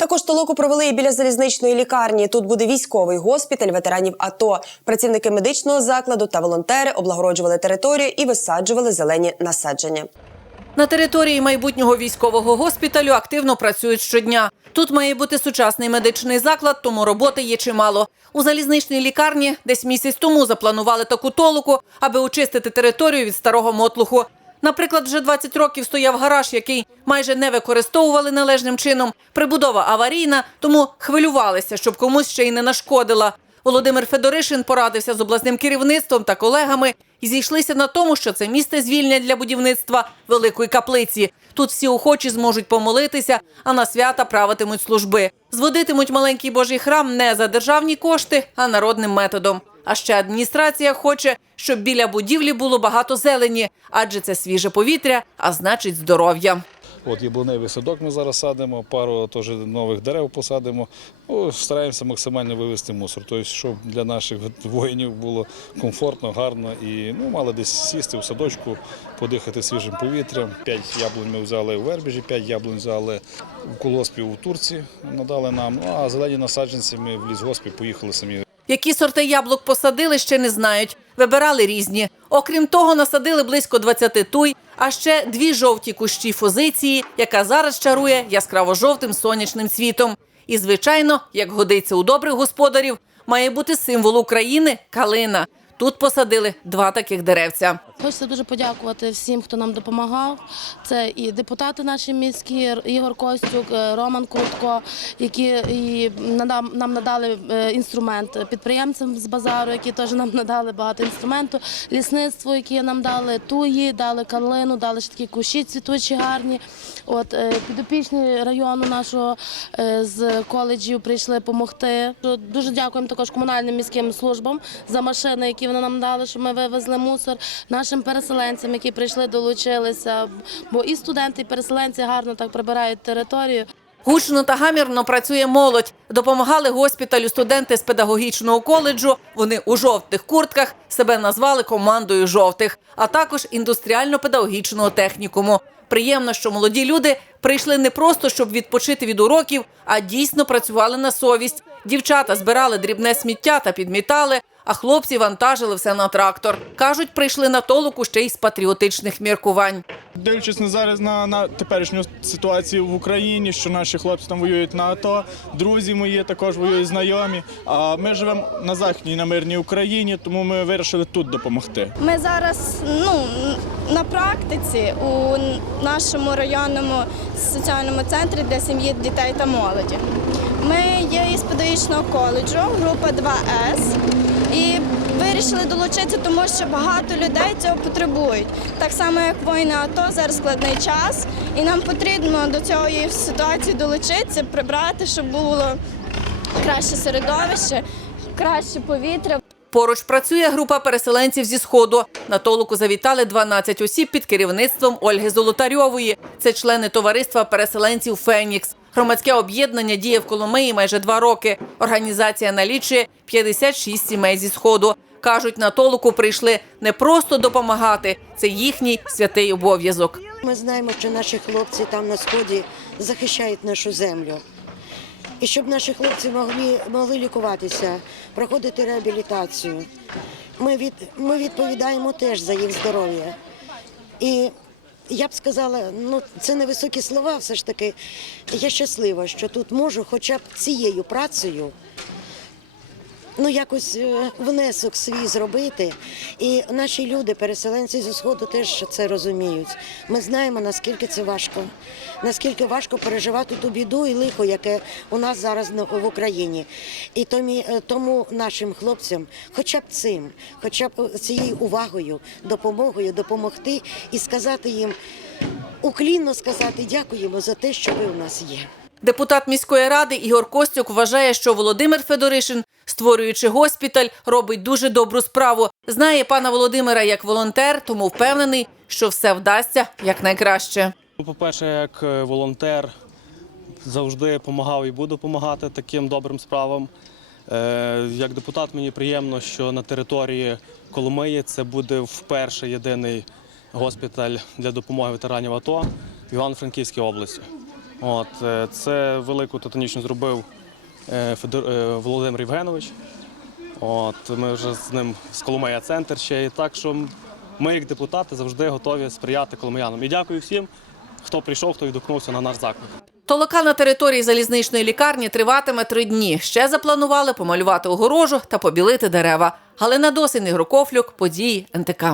Також толоку провели і біля залізничної лікарні. Тут буде військовий госпіталь ветеранів АТО. Працівники медичного закладу та волонтери облагороджували територію і висаджували зелені насадження. На території майбутнього військового госпіталю активно працюють щодня. Тут має бути сучасний медичний заклад, тому роботи є чимало. У залізничній лікарні десь місяць тому запланували таку толоку, аби очистити територію від старого мотлуху. Наприклад, вже 20 років стояв гараж, який майже не використовували належним чином. Прибудова аварійна, тому хвилювалися, щоб комусь ще й не нашкодила. Володимир Федоришин порадився з обласним керівництвом та колегами і зійшлися на тому, що це місце звільнять для будівництва великої каплиці. Тут всі охочі зможуть помолитися, а на свята правитимуть служби. Зводитимуть маленький божий храм не за державні кошти, а народним методом. А ще адміністрація хоче, щоб біля будівлі було багато зелені, адже це свіже повітря, а значить здоров'я. От яблуневий садок ми зараз садимо, пару теж нових дерев посадимо. Ну, стараємося максимально вивести мусор. Тобто, щоб для наших воїнів було комфортно, гарно і ну, мали десь сісти в садочку, подихати свіжим повітрям. П'ять яблунь ми взяли у Вербіжі, п'ять яблунь взяли в колоспі у Турції, надали нам. Ну а зелені насадженці ми в лісгоспі поїхали самі. Які сорти яблук посадили, ще не знають. Вибирали різні. Окрім того, насадили близько 20 туй, а ще дві жовті кущі фозиції, яка зараз чарує яскраво-жовтим сонячним світом. І, звичайно, як годиться у добрих господарів, має бути символ України калина. Тут посадили два таких деревця. Хочеться дуже подякувати всім, хто нам допомагав. Це і депутати наші міські, Ігор Костюк, е, Роман Крутко, які і нам надали е, інструмент підприємцям з базару, які теж нам надали багато інструменту, лісництво, які нам дали туї, дали калину, дали ще такі кущі цвітучі гарні. От е, підопічні району нашого з коледжів прийшли допомогти. Дуже дякуємо також комунальним міським службам за машини, які вони нам дали, щоб ми вивезли мусор. Нашим переселенцям, які прийшли, долучилися. Бо і студенти, і переселенці гарно так прибирають територію. Гучно та гамірно працює молодь. Допомагали госпіталю студенти з педагогічного коледжу. Вони у жовтих куртках себе назвали командою жовтих, а також індустріально-педагогічного технікуму. Приємно, що молоді люди прийшли не просто щоб відпочити від уроків, а дійсно працювали на совість. Дівчата збирали дрібне сміття та підмітали, а хлопці вантажили все на трактор. кажуть, прийшли на толоку ще й з патріотичних міркувань. Дивлячись на зараз на, на теперішню ситуацію в Україні, що наші хлопці там воюють на АТО, друзі мої також воюють знайомі. А ми живемо на західній на мирній Україні, тому ми вирішили тут допомогти. Ми зараз ну, на практиці у нашому районному соціальному центрі для сім'ї, дітей та молоді. Ми є із педагогічного коледжу, група 2С. І вирішили долучитися, тому що багато людей цього потребують. Так само, як воїни АТО, зараз складний час, і нам потрібно до цієї ситуації долучитися, прибрати, щоб було краще середовище, краще повітря. Поруч працює група переселенців зі сходу. На толоку завітали 12 осіб під керівництвом Ольги Золотарьової. Це члени товариства переселенців Фенікс. Громадське об'єднання діє в Коломиї майже два роки. Організація налічує 56 сімей зі сходу. Кажуть, на толоку прийшли не просто допомагати, це їхній святий обов'язок. Ми знаємо, що наші хлопці там на сході захищають нашу землю. І щоб наші хлопці могли, могли лікуватися, проходити реабілітацію. Ми, від, ми відповідаємо теж за їх здоров'я. І я б сказала, ну це не високі слова, все ж таки. Я щаслива, що тут можу хоча б цією працею ну якось е, внесок свій зробити. І наші люди, переселенці зі сходу, теж це розуміють. Ми знаємо, наскільки це важко, наскільки важко переживати ту біду і лихо, яке у нас зараз в Україні. І тому, тому нашим хлопцям, хоча б цим, хоча б цією увагою, допомогою допомогти і сказати їм. Уклінно сказати дякуємо за те, що ви у нас є. Депутат міської ради Ігор Костюк вважає, що Володимир Федоришин, створюючи госпіталь, робить дуже добру справу. Знає пана Володимира як волонтер, тому впевнений, що все вдасться якнайкраще. Ну, По-перше, як е, волонтер завжди допомагав і буду допомагати таким добрим справам. Е, Як депутат мені приємно, що на території Коломиї це буде вперше єдиний госпіталь для допомоги ветеранів АТО в Івано-Франківській області. От, е, це велику титанічну зробив Володимир Євгенович. От, ми вже з ним з Коломия центр ще. І так що ми, як депутати, завжди готові сприяти коломиянам. І дякую всім, хто прийшов, хто відгукнувся на наш заклик. Толока на території залізничної лікарні триватиме три дні. Ще запланували помалювати огорожу та побілити дерева. Галина Досин, Ігор Кофлюк, події НТК.